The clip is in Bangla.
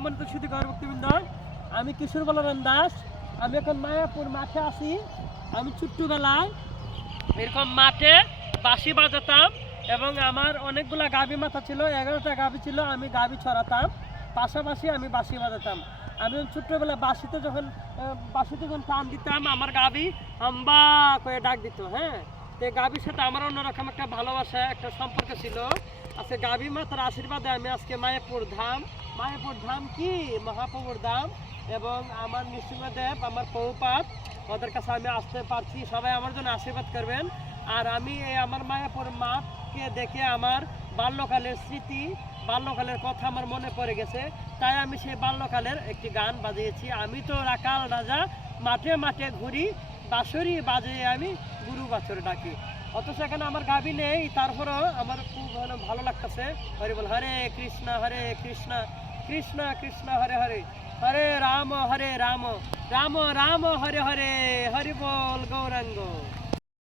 উপস্থিতি গর্ভক্তবৃন্দ আমি কিশোর বলরাম দাস, আমি এখন মায়াপুর মাঠে আছি। আমি ছোট্টবেলায় এরকম মাঠে বাঁশি বাজাতাম এবং আমার অনেকগুলা গাভী মাথা ছিল, এগারোটা গাভী ছিল, আমি গাভী ছড়াতাম। পাশাপাশি আমি বাঁশি বাজাতাম। আমি যখন ছোট্টবেলা বাঁশিতে যখন বাঁশিতে যখন টান দিতাম, আমার গাভী হাম্বা করে ডাক দিত হ্যাঁ? তো গাভীর সাথে আমার অন্যরকম একটা ভালোবাসা, একটা সম্পর্ক ছিল। আজকে গাভী মাতার আশীর্বাদে আমি আজকে মায়াপুর ধাম মায়াপুর ধাম কি? মহাপ্রভুর ধাম। এবং আমার নৃসিংহদেব, আমার পৌপাত ওদের কাছে আমি আসতে পারছি। সবাই আমার জন্য আশীর্বাদ করবেন। আর আমি এই আমার মায়াপুর মাঠকে দেখে আমার বাল্যকালের স্মৃতি, বাল্যকালের কথা আমার মনে পড়ে গেছে। তাই আমি সেই বাল্যকালের একটি গান বাজিয়েছি। আমি তো রাকাল রাজা, মাঠে মাঠে ঘুরি, বাঁশরি বাজিয়ে আমি গুরু বাছর ডাকি। অথচ এখানে আমার গাভী নেই, তারপরেও আমার খুব ভালো লাগতেছে। হরে বল, হরে কৃষ্ণ হরে কৃষ্ণ। কৃষ্ণ কৃষ্ণ হরে হরে হরে রাম হরে রাম রাম রাম হরে হরে হরি বল গৌরাঙ্গ